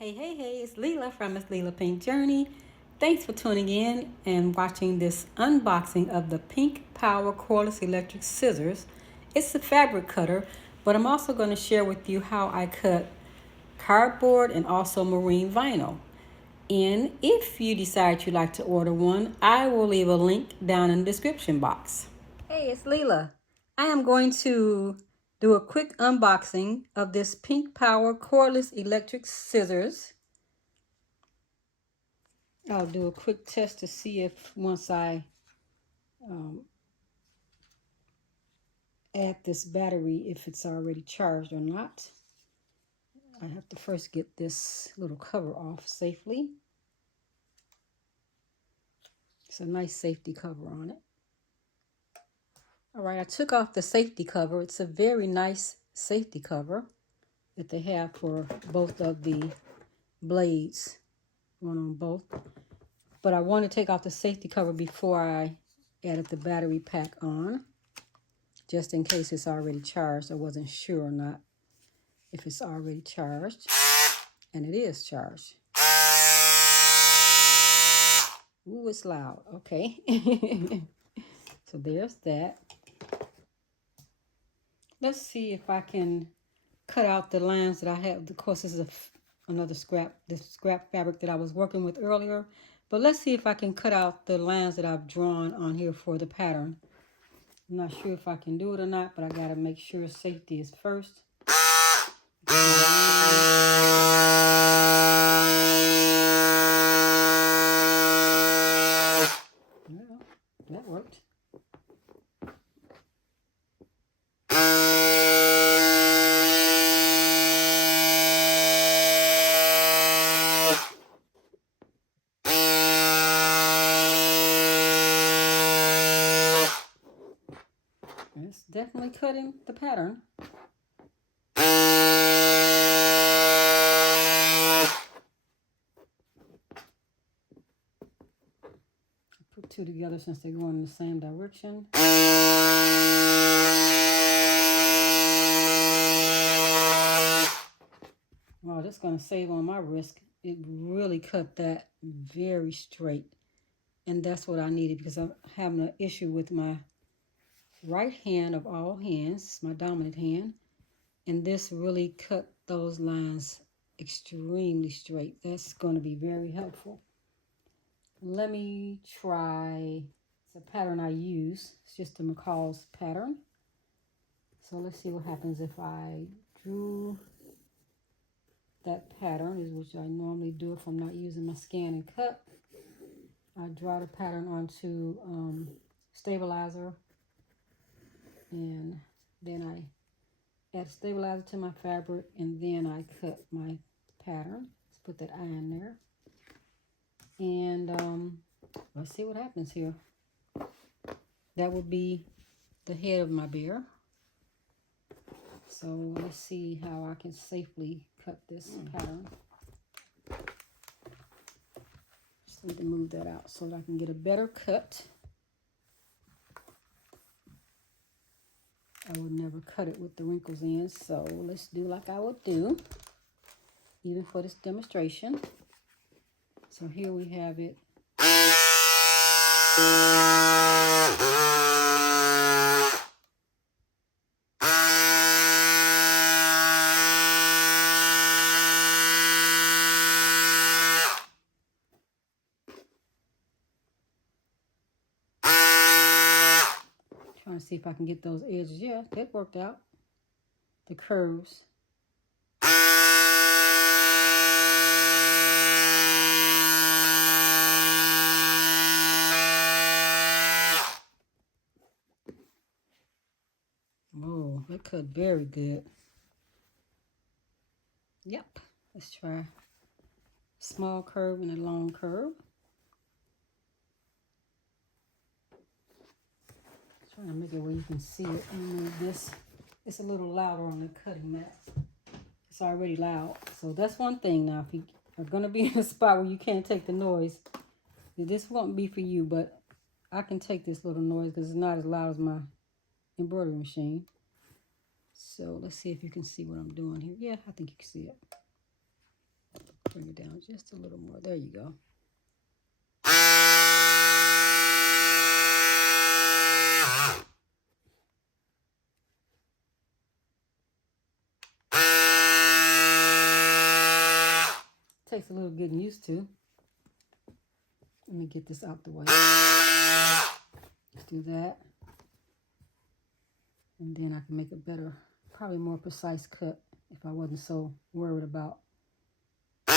Hey, it's Lela from Miss Lela Pink Journey. Thanks for tuning in and watching this unboxing of the Pink Power Cordless Electric Scissors. It's a fabric cutter, but I'm also going to share with you how I cut cardboard and also marine vinyl. And if you decide you'd like to order one, I will leave a link down in the description box. Hey, it's Lela. I am going to do a quick unboxing of this Pink Power Cordless Electric Scissors. I'll do a quick test to see if once I add this battery, if it's already charged or not. I have to first get this little cover off safely. It's a nice safety cover on it. All right, I took off the safety cover. It's a very nice safety cover that they have for both of the blades, one on both. But I want to take off the safety cover before I added the battery pack on, just in case it's already charged. I wasn't sure or not if it's already charged, and it is charged. Ooh, it's loud. Okay. So there's that. Let's see if I can cut out the lines that I have. Of course, this is another scrap fabric that I was working with earlier. But let's see if I can cut out the lines that I've drawn on here for the pattern. I'm not sure if I can do it or not, but I got to make sure safety is first. Well, that worked. It's definitely cutting the pattern. Put two together since they're going in the same direction. Wow, that's going to save on my wrist. It really cut that very straight. And that's what I needed because I'm having an issue with my right hand of all hands, my dominant hand. And this really cut those lines extremely straight. That's going to be very helpful. Let me try. It's a pattern I use. It's just a McCall's pattern. So let's see what happens if I drew that pattern, which I normally do if I'm not using my scan and cut. I draw the pattern onto stabilizer, and then I add stabilizer to my fabric, and then I cut my pattern. Let's put that eye in there, and let's see what happens here. That would be the head of my bear. So let's see how I can safely cut this pattern. Just need to move that out so that I can get a better cut. I would never cut it with the wrinkles in, so let's do like I would do, even for this demonstration. So here we have it. Trying to see if I can get those edges. Yeah, that worked out. The curves. Oh, that cut very good. Yep. Let's try small curve and a long curve. Trying to make it where you can see it. And this, it's a little louder on the cutting mat. It's already loud. So that's one thing now. If you are going to be in a spot where you can't take the noise, this won't be for you, but I can take this little noise because it's not as loud as my embroidery machine. So let's see if you can see what I'm doing here. Yeah, I think you can see it. Bring it down just a little more. There you go. Takes a little getting used to. Let me get this out the way. Let's do that. And then I can make a better, probably more precise cut if I wasn't so worried about the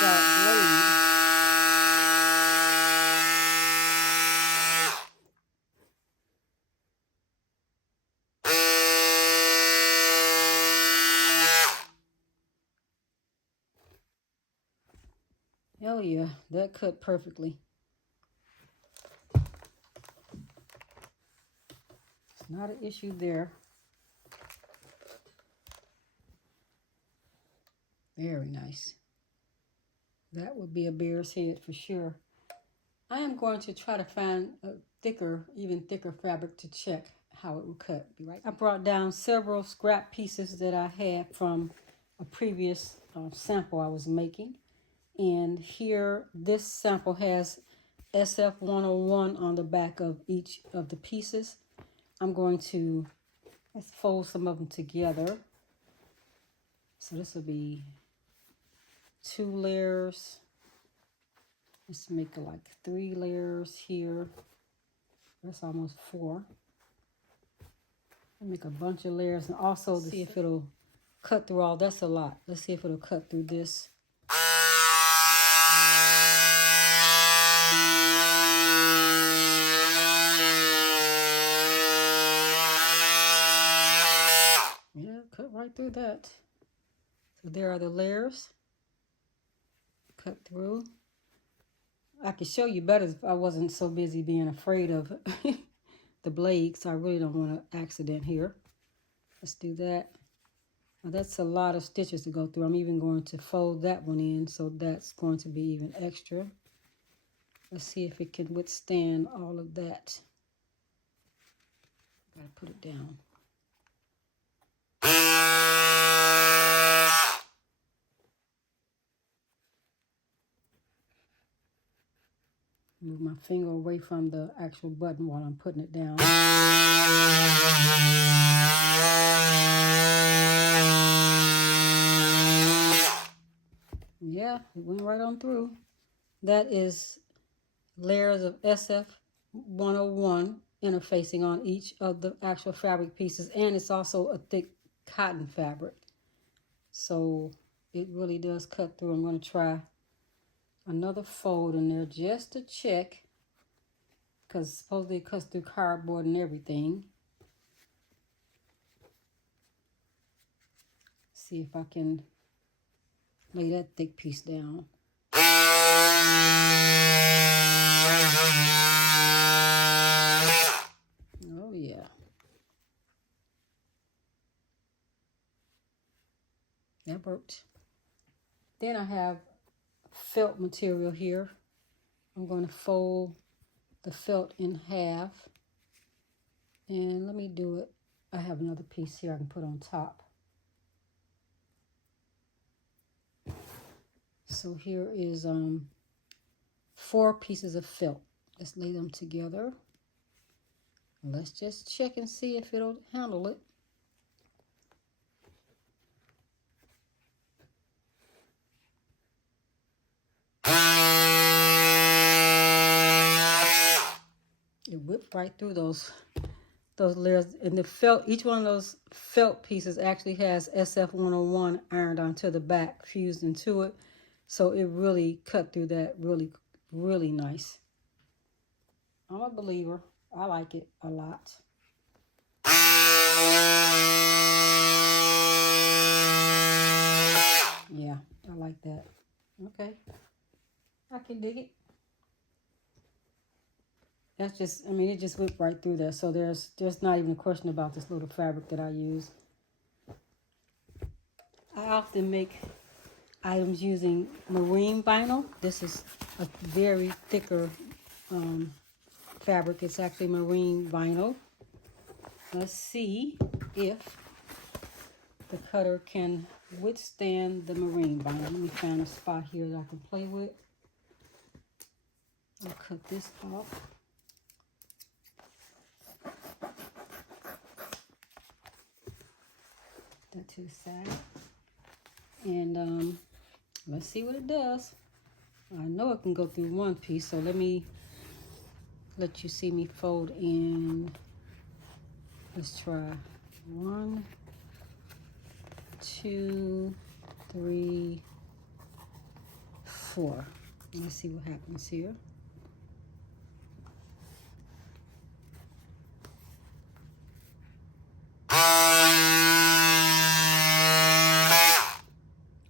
sharp blade. Oh yeah, that cut perfectly. It's not an issue there. Very nice. That would be a bear's head for sure. I am going to try to find a thicker, even thicker fabric to check how it will cut. Be right back. I brought down several scrap pieces that I had from a previous sample I was making. And here, this sample has SF101 on the back of each of the pieces. I'm going to let's fold some of them together. So this will be 2 layers. Let's make it like 3 layers here. That's almost 4. I'll make a bunch of layers, and also to see if it'll cut through all. That's a lot. Let's see if it'll cut through this. Yeah, cut right through that. So there are the layers. Cut through. I could show you better if I wasn't so busy being afraid of the blade, so I really don't want an accident here. Let's do that. Now that's a lot of stitches to go through. I'm even going to fold that one in, so that's going to be even extra. Let's see if it can withstand all of that. Gotta put it down. Move my finger away from the actual button while I'm putting it down. Yeah, it went right on through. That is layers of SF101 interfacing on each of the actual fabric pieces, and it's also a thick cotton fabric. So it really does cut through. I'm going to try another fold in there just to check, because supposedly it cuts through cardboard and everything. See if I can lay that thick piece down. Oh yeah. That worked. Then I have felt material here. I'm going to fold the felt in half. And let me do it. I have another piece here I can put on top. So here is 4 pieces of felt. Let's lay them together. Let's just check and see if it'll handle it. It whipped right through those layers. And the felt, each one of those felt pieces actually has SF101 ironed onto the back, fused into it. So it really cut through that really, really nice. I'm a believer. I like it a lot. Yeah, I like that. Okay. I can dig it. That's just, I mean, it just whipped right through there. So there's not even a question about this little fabric that I use. I often make items using marine vinyl. This is a very thicker fabric. It's actually marine vinyl. Let's see if the cutter can withstand the marine vinyl. Let me find a spot here that I can play with. I'll cut this off. That to the side. And let's see what it does. I know it can go through one piece, so let me let you see me fold in. Let's try 1, 2, 3, 4. Let's see what happens here.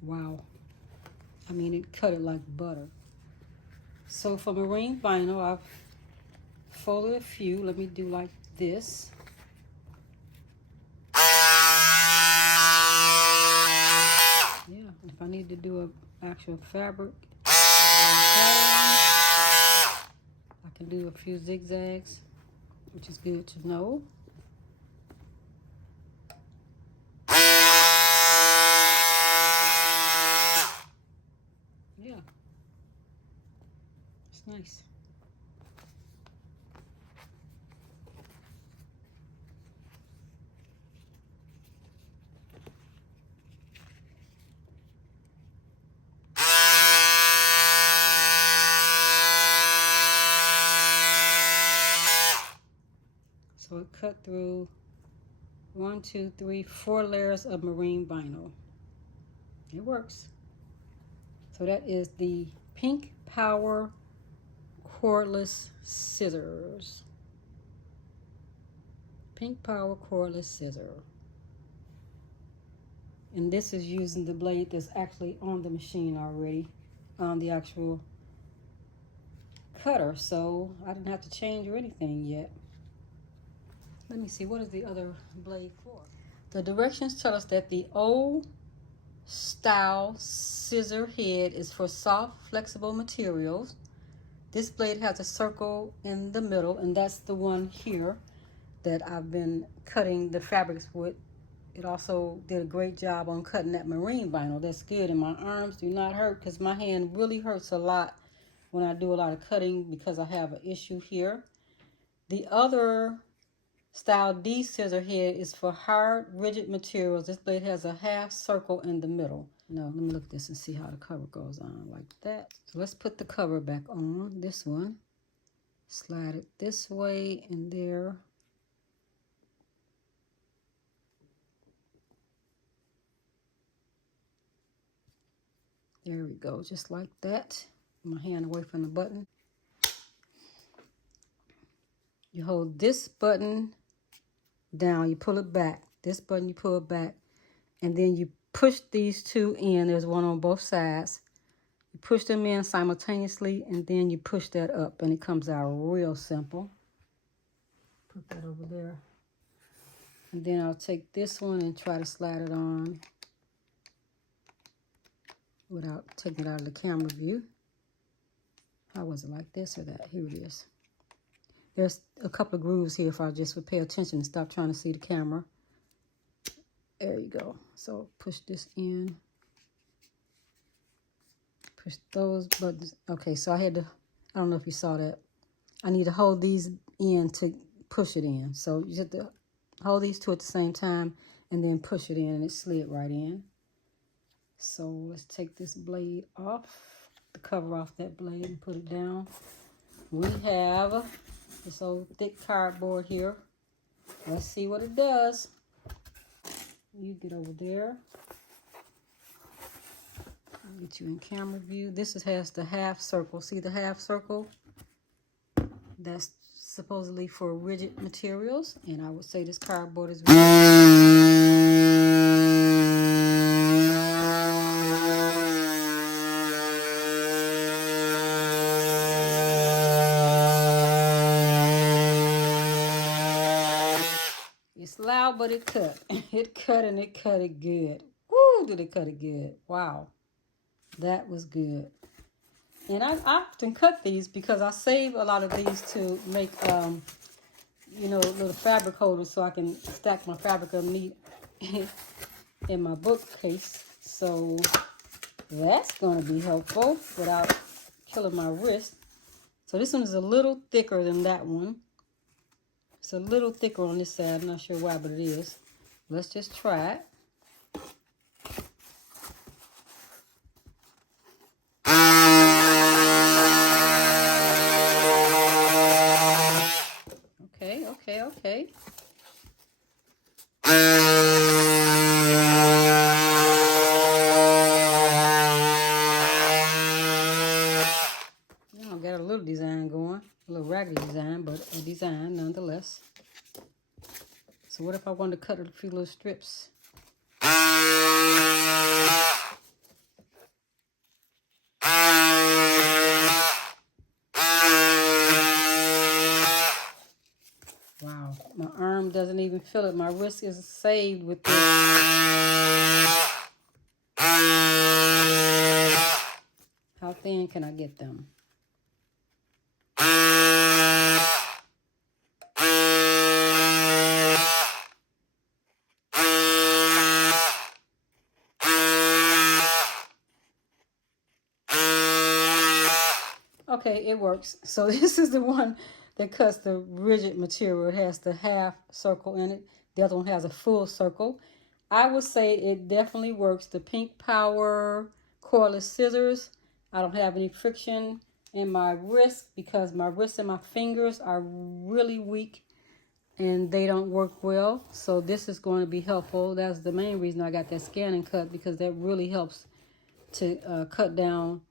Wow. I mean, it cut it like butter. So for marine vinyl, I've folded a few. Let me do like this. Yeah, if I need to do an actual fabric, I can do a few zigzags, which is good to know. Yeah, it's nice. So it cut through 1, 2, 3, 4 layers of marine vinyl. It works. So that is the Pink Power cordless scissors. Pink Power cordless scissor. And this is using the blade that's actually on the machine already, on the actual cutter. So I didn't have to change or anything yet. Let me see, what is the other blade for? The directions tell us that the old style scissor head is for soft, flexible materials. This blade has a circle in the middle, and that's the one here that I've been cutting the fabrics with. It also did a great job on cutting that marine vinyl. That's good, and my arms do not hurt because my hand really hurts a lot when I do a lot of cutting because I have an issue here. The other style D scissor head is for hard, rigid materials. This blade has a half circle in the middle. No, let me look at this and see how the cover goes on like that. So let's put the cover back on this one. Slide it this way and there. There we go, just like that. My hand away from the button. You hold this button down, you pull it back. This button, you pull it back. And then you push these two in. There's one on both sides. You push them in simultaneously, and then you push that up, and it comes out real simple. Put that over there. And then I'll take this one and try to slide it on without taking it out of the camera view. How was it, like this or that? Here it is. There's a couple of grooves here if I just would pay attention and stop trying to see the camera. There you go. So push this in. Push those buttons. Okay, so I had to, I don't know if you saw that. I need to hold these in to push it in. So you have to hold these two at the same time and then push it in, and it slid right in. So let's take this blade off, the cover off that blade, and put it down. We have this old thick cardboard here. Let's see what it does. You get over there. I'll get you in camera view. This has the half circle. See the half circle? That's supposedly for rigid materials, and I would say this cardboard is rigid. It's loud, but it cut. It cut, and it cut it good. Woo, did it cut it good. Wow. That was good. And I often cut these because I save a lot of these to make, you know, little fabric holders so I can stack my fabric up neat in my bookcase. So that's going to be helpful without killing my wrist. So this one is a little thicker than that one. It's a little thicker on this side. I'm not sure why, but it is. Let's just try it. Okay. Now I got a little design going. A little raggedy design, but a design nonetheless. So what if I wanted to cut a few little strips? Wow, my arm doesn't even feel it. My wrist is saved with this. How thin can I get them? Okay, it works. So this is the one that cuts the rigid material. It has the half circle in it. The other one has a full circle. I would say it definitely works. The Pink Power cordless scissors. I don't have any friction in my wrist because my wrists and my fingers are really weak and they don't work well. So this is going to be helpful. That's the main reason I got that scanning cut, because that really helps to cut down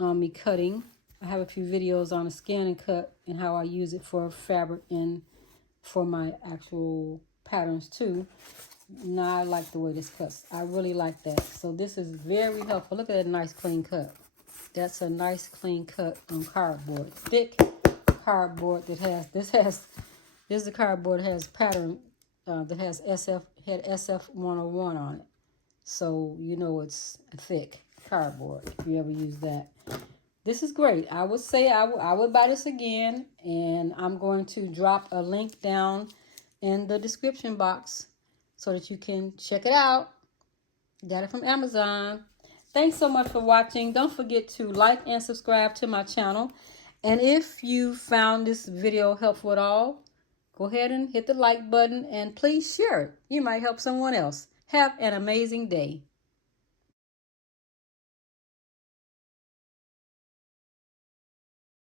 on me cutting. I have a few videos on a scan and cut and how I use it for fabric and for my actual patterns too. Now I like the way this cuts. I really like that. So this is very helpful. Look at that nice clean cut. That's a nice clean cut on cardboard. Thick cardboard that has, this is the cardboard that has pattern that has SF101 on it. So you know it's thick cardboard if you ever use that. This is great. I would say I would buy this again, and I'm going to drop a link down in the description box so that you can check it out. Got it from Amazon. Thanks so much for watching. Don't forget to like and subscribe to my channel. And if you found this video helpful at all, go ahead and hit the like button and please share it. You might help someone else. Have an amazing day.